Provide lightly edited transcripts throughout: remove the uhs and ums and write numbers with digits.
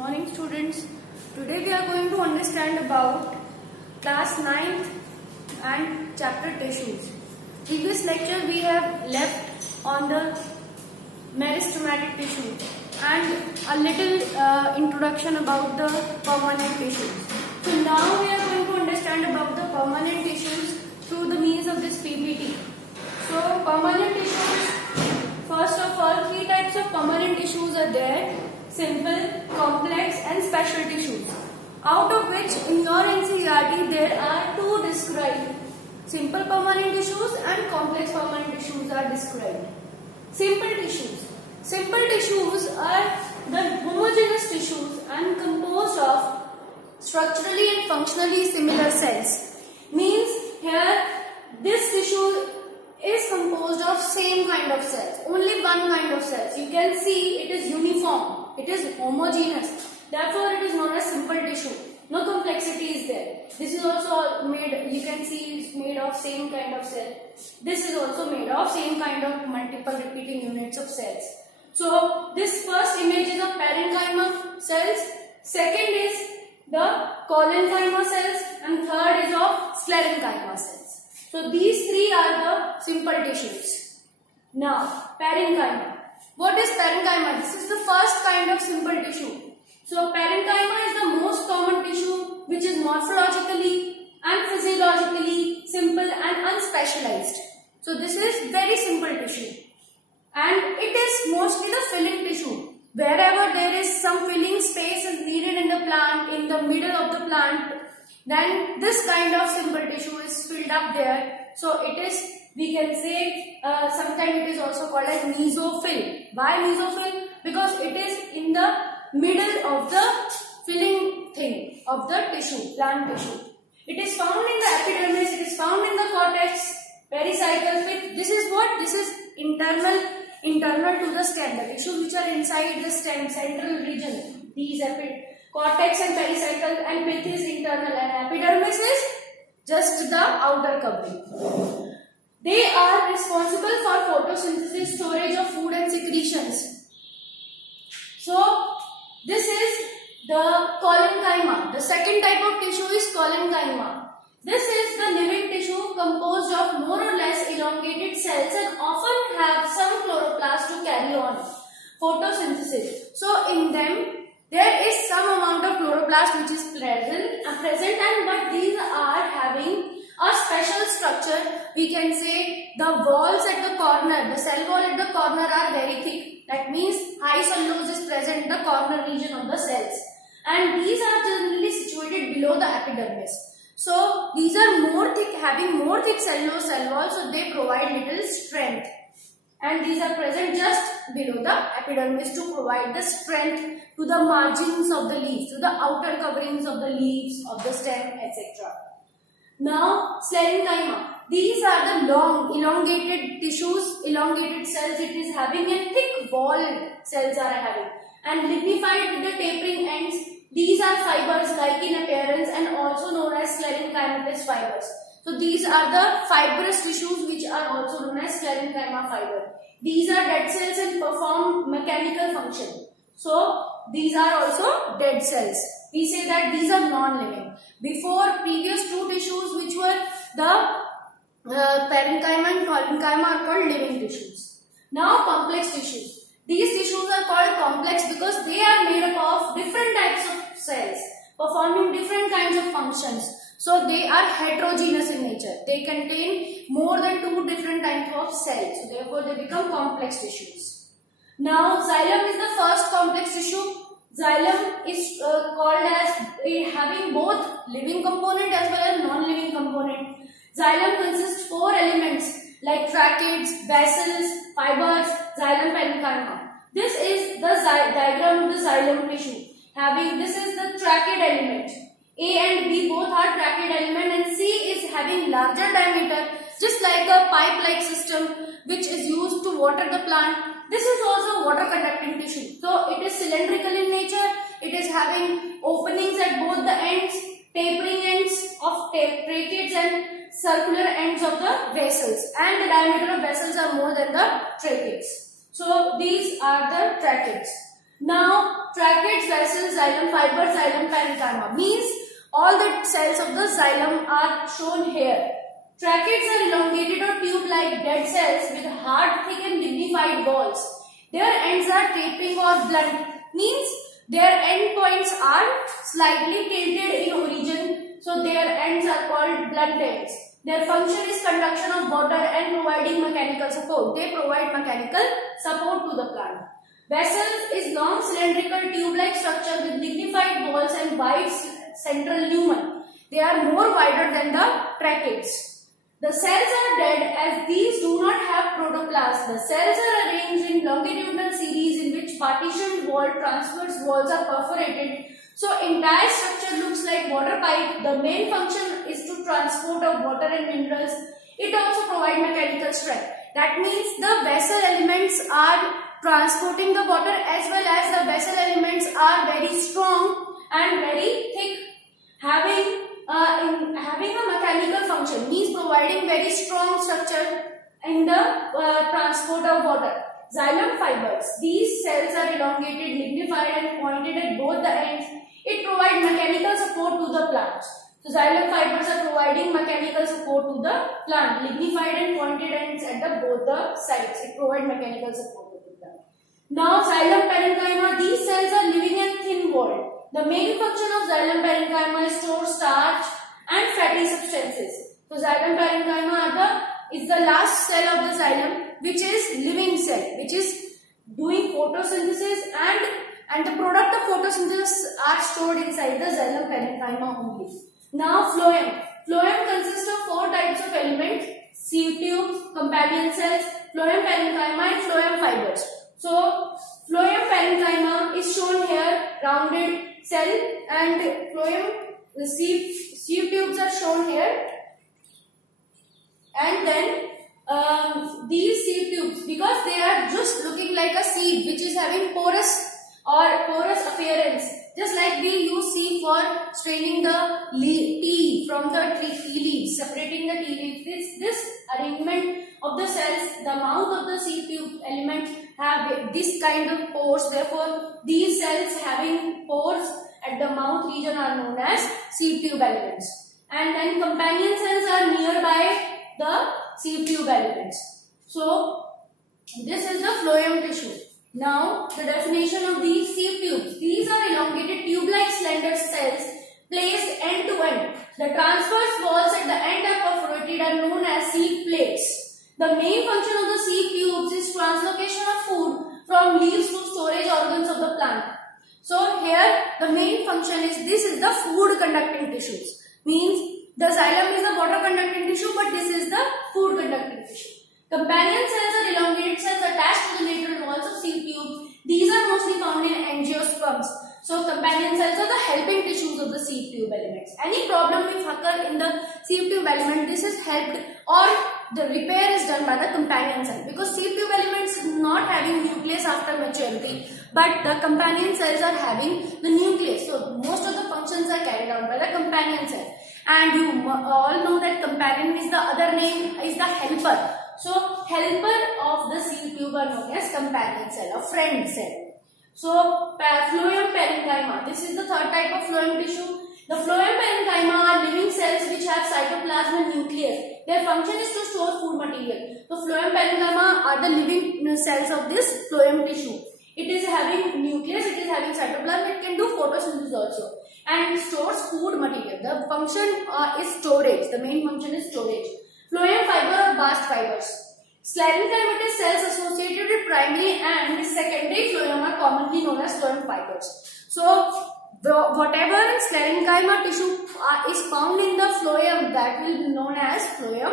morning students. Today we are going to understand about class 9th and chapter tissues. Previous lecture we have left on the meristematic tissue and a little introduction about the permanent tissues. So now we are going to understand about the permanent tissues through the means of this PPT. So permanent tissues, first of all, three types of permanent tissues are there: simple, complex and special tissues. Out of which in your NCERT there are two described. Simple permanent tissues and complex permanent tissues are described. Simple tissues. Simple tissues are the homogeneous tissues and composed of structurally and functionally similar cells. Means here this tissue is composed of same kind of cells, only one kind of cells. You can see it is uniform, it is homogeneous. Therefore, it is known as simple tissue. No complexity is there. This is also made, you can see it's made of same kind of cell. This is also made of same kind of multiple repeating units of cells. So, this first image is of parenchyma cells, second is the collenchyma cells, and third is of sclerenchyma cells. So, these three are the simple tissues. Now, parenchyma. What is parenchyma? This is the first kind of simple tissue. So, parenchyma is the most common tissue which is morphologically and physiologically simple and unspecialized. So, this is very simple tissue. And it is mostly the filling tissue. Wherever there is some filling space is needed in the plant, in the middle of the plant, then this kind of simple tissue is filled up there. So it is, we can say, sometimes it is also called as mesophyll. Why mesophyll? Because it is in the middle of the filling thing of the tissue, plant tissue. It is found in the epidermis, it is found in the cortex, pericycle. This is what? This is internal to the stem, the tissues which are inside the stem, central region. These cortex and pericycle, and pith is internal, and epidermis is just the outer covering. They are responsible for photosynthesis, storage of food and secretions. So, this is the collenchyma. The second type of tissue is collenchyma. This is the living tissue composed of more or less elongated cells and often have some chloroplast to carry on photosynthesis. So, in them, there is some amount of chloroplast which is present and but these are having a special structure. We can say the walls at the corner, the cell wall at the corner are very thick. That means high cellulose is present in the corner region of the cells. And these are generally situated below the epidermis. So, these are more thick, having more thick cellulose cell walls, so they provide little strength. And these are present just below the epidermis to provide the strength to the margins of the leaves, to the outer coverings of the leaves, of the stem, etc. Now, sclerenchyma. These are the long, elongated tissues, elongated cells. It is having a thick wall cells are having. And lignified with the tapering ends. These are fibers like in appearance and also known as sclerenchymatous fibers. So these are the fibrous tissues which are also known as sclerenchyma fiber. These are dead cells and perform mechanical function. So these are also dead cells. We say that these are non-living. Before, previous two tissues which were the parenchyma and collenchyma are called living tissues. Now complex tissues. These tissues are called complex because they are made up of different types of cells performing different kinds of functions. So they are heterogeneous in nature. They contain more than two different types of cells. So therefore they become complex tissues. Now xylem is the first complex tissue. Xylem is called as having both living component as well as non-living component. Xylem consists 4 elements like tracheids, vessels, fibers, xylem, parenchyma. This is the diagram of the xylem tissue. This is the tracheid element. A and B both are tracheid element, and C is having larger diameter, just like a pipe-like system which is used to water the plant. This is also water conducting tissue. So it is cylindrical in nature. It is having openings at both the ends, tapering ends of tracheids and circular ends of the vessels, and the diameter of vessels are more than the tracheids. So these are the tracheids. Now, tracheids, vessels, xylem fibers, xylem parenchyma means all the cells of the xylem are shown here. Tracheids are elongated or tube-like dead cells with hard, thick and dignified walls. Their ends are tapering or blunt, means their end points are slightly tilted in origin, so their ends are called blunt ends. Their function is conduction of water and providing mechanical support. They provide mechanical support to the plant. Vessels is long cylindrical tube-like structure with dignified walls and wide central lumen. They are more wider than the tracheids. The cells are dead as these do not have protoplasts. The cells are arranged in longitudinal series in which partitioned wall transverse walls are perforated. So entire structure looks like water pipe. The main function is to transport of water and minerals. It also provides mechanical strength. That means the vessel elements are transporting the water as well as the vessel elements are very strong and very thick, having a mechanical function, means providing very strong structure in the transport of water. Xylem fibers. These cells are elongated, lignified and pointed at both the ends. It provides mechanical support to the plant. So xylem fibers are providing mechanical support to the plant. Lignified and pointed ends at both the sides. It provides mechanical support to the plant. Now xylem parenchyma. These cells are living and thin-walled. The main function of xylem parenchyma is store starch and fatty substances. So xylem parenchyma is the last cell of the xylem, which is living cell, which is doing photosynthesis, and the product of photosynthesis are stored inside the xylem parenchyma only. Now phloem. Phloem consists of 4 types of elements: sieve tubes, companion cells, phloem parenchyma and phloem fibers. So phloem parenchyma is shown here, rounded cell, and phloem sieve tubes are shown here. And then these sieve tubes, because they are just looking like a sieve which is having porous appearance, just like we use sieve for straining the tea from the tea leaves, separating the tea leaves. This arrangement of the cells, the mouth of the sieve tube elements have this kind of pores. Therefore, these cells having pores at the mouth region are known as sieve tube elements. And then companion cells are nearby the sieve tube elements. So, this is the phloem tissue. Now, the definition of these sieve tubes. These are elongated tube-like slender cells placed end to end. The transverse walls at the end are perforated and known as sieve plates. The main function of the sieve tubes is translocation of food from leaves to storage organs of the plant. So here the main function is, this is the food conducting tissues. Means the xylem is the water conducting tissue, but this is the food conducting tissue. Companion cells are elongated cells attached to the lateral walls of sieve tubes. These are mostly found in angiosperms. So companion cells are the helping tissues of the sieve tube elements. Any problem if occur in the sieve tube element, this is helped or the repair is done by the companion cell, because sieve tube elements not having nucleus after maturity, but the companion cells are having the nucleus. So most of the functions are carried out by the companion cell. And you all know that companion is the other name is the helper. So helper of the sieve tube are known as companion cell or friend cell. So phloem parenchyma. This is the third type of phloem tissue. The phloem parenchyma are living cells which have cytoplasm and nucleus. Their function is to store food material. The phloem parenchyma are the living cells of this phloem tissue. It is having nucleus, it is having cytoplasm, it can do photosynthesis also, and it stores food material. The function is storage. The main function is storage. Phloem fiber or bast fibers. Sclerenchymatous cells associated with primary and secondary phloem are commonly known as phloem fibers. So, whatever sclerenchyma tissue is found in the phloem, that will be known as phloem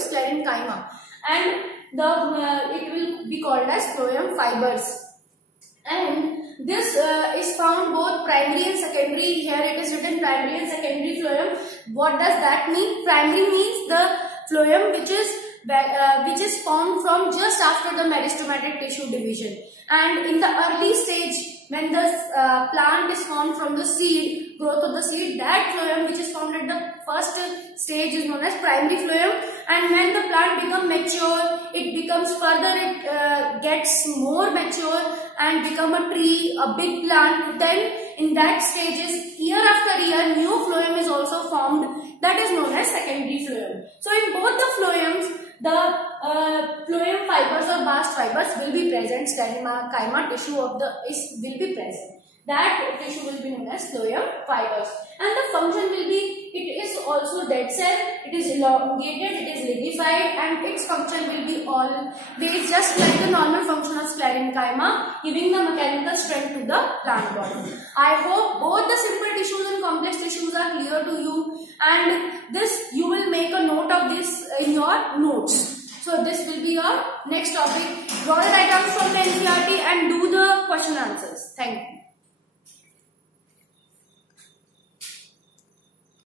sclerenchyma, and it will be called as phloem fibers. And this is found both primary and secondary. Here it is written primary and secondary phloem. What does that mean? Primary means the phloem which is formed from just after the meristematic tissue division, and in the early stage when the plant is formed from the growth of the seed, that phloem which is found at the first stage is known as primary phloem, and when the plant becomes mature, it becomes further, it gets more mature and become a tree, a big plant. Then in that stages, year after year, new phloem is also formed, that is known as secondary phloem. So in both the phloems, the phloem fibers or bast fibers will be present, chyma tissue of the will be present. That tissue will be known as phloem fibers, and the function will be, it is also dead cell, it is elongated, it is liquefied, and its function will be always just like the normal function of sclerenchyma, giving the mechanical strength to the plant body. I hope both the simple tissues and complex tissues are clear to you, and this you will make a note of this in your notes. So this will be your next topic. Draw the diagrams from the NCERT and do the question answers. Thank you.